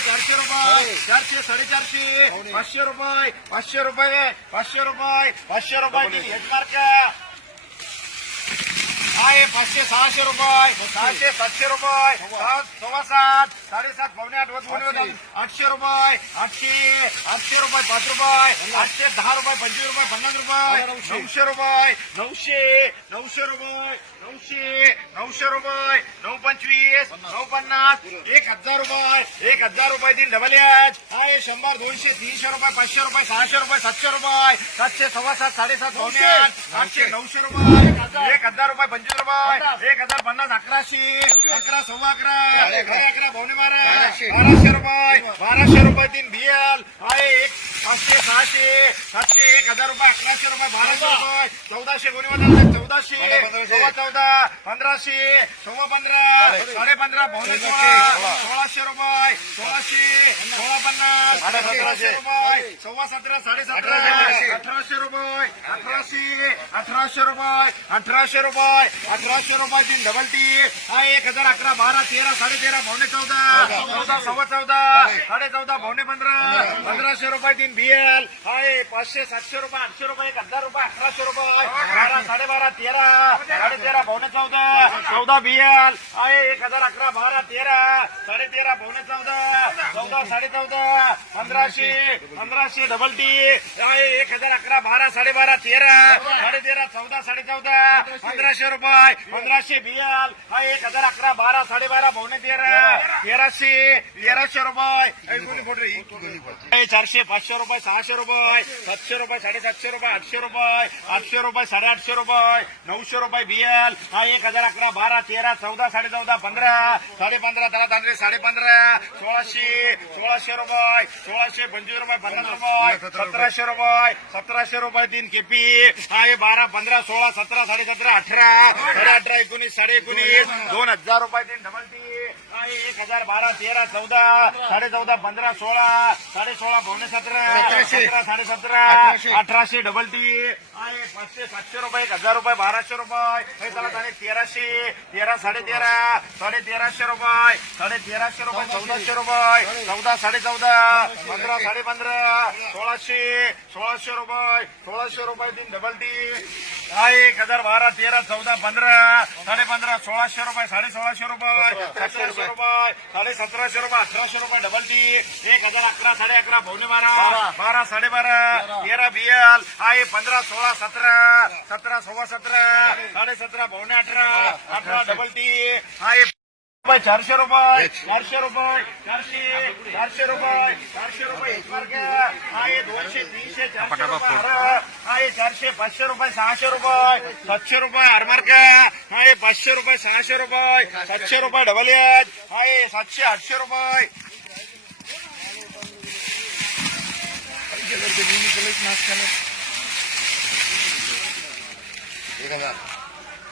रुपये चारशे रुपये चारशे साडेचारशे पाचशे रुपये पाचशे रुपये पाचशे रुपये पाचशे रुपये हेच मार्क आहे पाचशे सहाशे रुपये सहाशे सातशे रुपये सात सव्वा सात साडेसात पावणे आठ. आठशे रुपये आठशे आठशे रुपये पाच रुपये आठशे दहा रुपये पंचवीस रुपये पन्नास रुपये नऊशे रुपये नऊशे नऊशे रुपये नऊशे नऊशे रुपये नऊ पंचवीस नऊ पन्नास एक हजार रुपये एक हजार रुपये दिन डबल याच. आहे शंभर दोनशे तीनशे रुपये पाचशे रुपये सहाशे रुपये सातशे रुपये सातशे सव्वा सात साडेसात पावणे आठ आठशे नऊशे रुपये एक हजार. रुपये पंचवीस रुपये एक हजार पन्नास अकराशे अकरा सव्वा अकरा अकरा. अकरा पावणे बारा बाराशे रुपये. बाराशे रुपये तीन बिएल आहे. एक सहाशे सातशे एक हजार रुपये अकराशे रुपये बाराशे रुपये चौदाशे म्हणतात चौदाशे सव्वा चौदा पंधराशे सव्वा पंधरा साडे पंधरा पावणे सोळा सोळाशे रुपये सोळाशे सोळा पन्नास सतराशे. रुपये सव्वा सतरा साडे सतरा अठराशे. रुपये अठराशे अठराशे रुपये अठराशे रुपये अठराशे रुपये तीन डबल टी हा एक हजार अकरा बारा तेरा साडे तेरा पावणे चौदा चौदा सव्वा चौदा साडे चौदा पावणे पंधरा पंधराशे रुपये तीन बीएल आहे पाचशे सातशे रुपये आठशे रुपये एक हजार रुपये अकराशे रुपये. बारा साडेबारा तेरा. साडे तेरा पावणे चौदा चौदा बीएल आहे एक हजार अकरा बारा तेरा. साडे तेरा पावणे चौदा. चौदा साडे चौदा पंधराशे पंधराशे डबल टी आहे एक हजार अकरा बारा साडेबारा तेरा. साडे तेरा चौदा साडे चौदा पंधराशे रुपये पंधराशे बियाल हा एक हजार अकरा बारा साडेबारा पावणे तेरा. तेराशे तेराशे रुपये. चारशे पाचशे रुपये सहाशे रुपये सातशे रुपये साडेसातशे रुपये आठशे रुपये आठशे रुपये साडेआठशे रुपये नऊशे रुपये बिएल हा एक हजार अकरा बारा तेरा चौदा साडे चौदा पंधरा साडे पंधरा त्याला तांदळे साडे पंधरा सोळाशे सोळाशे रुपये सोळाशे पंचवीस रुपये पन्नास रुपये सतराशे रुपये. सतराशे रुपये तीन केपी हा हे बारा पंधरा सोळा सतरा साडे सतरा अठरा साडे अठरा एकोणीस साडे एकोणीस दोन हजार रुपये तीन डबल हे एक हजार बारा तेरा चौदा साडे चौदा पंधरा सोळा साडे सोळा पावणे सतरा सतरा साडे सतरा अठराशे डबल टी पाचशे सातशे रुपये एक हजार रुपये बाराशे रुपये. त्याला त्याने तेराशे. तेरा साडे तेरा साडे तेराशे रुपये. साडे तेराशे रुपये चौदाशे रुपये. चौदा साडे चौदा पंधरा साडे पंधरा सोळाशे सोळाशे रुपये. सोळाशे रुपये तीन डबल टी हा एक हजार बारा तेरा चौदा पंधरा साडे पंधरा सोळाशे रुपये साडे सोळाशे रुपये सतराशे रुपये साडे सतराशे रुपये अठराशे रुपये डबल टी एक हजार अकरा साडे अकरा पावणे बारा बारा साडे बारा तेरा बिएल हा एक पंधरा सोळा सतरा सतरा सव्वा सतरा साडे सतरा भवने अठरा अठरा डबल टी हा चारशे रुपये चारशे रुपये चारशे चारशे रुपये चारशे रुपये एक मार्क हा हे दोनशे तीनशे चारशे रुपये हरं. हा हे चारशे पाचशे रुपये सहाशे रुपये सातशे रुपये हरमार्क हा हे पाचशे रुपये सहाशे रुपये सातशे रुपये डबल एच हा हे सातशे आठशे रुपये.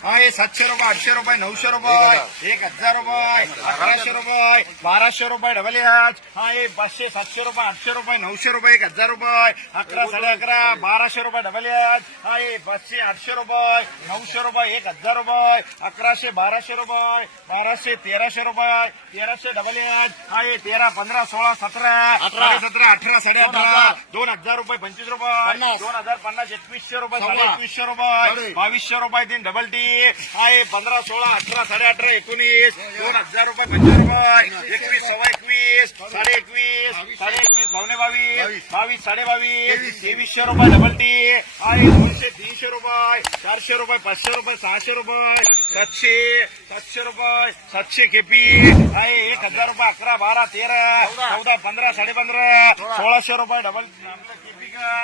हा हे सातशे रुपये आठशे रुपये नऊशे रुपये एक हजार. रुपये अकराशे रुपये बाराशे रुपये डबल एच हा हे पाचशे सातशे रुपये आठशे रुपये नऊशे रुपये एक हजार रुपये अकरा साडे अकरा बाराशे रुपये डबल एच हा हे पाचशे आठशे रुपये नऊशे रुपये एक हजार रुपये अकराशे बाराशे रुपये बाराशे तेराशे रुपये तेराशे डबल एच हा हे तेरा पंधरा सोळा सतरा साडे सतरा अठरा साडे अठरा दोन हजार रुपये पंचवीस रुपये दोन हजार पन्नास एकवीसशे रुपये साडे एकवीसशे रुपये बावीसशे रुपये तीन डबल टी. आहे पंधरा सोळा अठरा साडे अठरा एकोणीस दोन हजार रुपये पंचवीस रुपये एकवीस सव्वा एकवीस साडे एकवीस साडे एकवीस पावणे बावीस बावीस साडे बावीस तेवीसशे रुपये डबल टी आहे दोनशे तीनशे रुपये चारशे रुपये पाचशे रुपये सहाशे रुपये सातशे सातशे रुपये सातशे केपी आहे एक हजार रुपये अकरा बारा तेरा चौदा पंधरा साडे पंधरा सोळाशे रुपये डबल केपी का?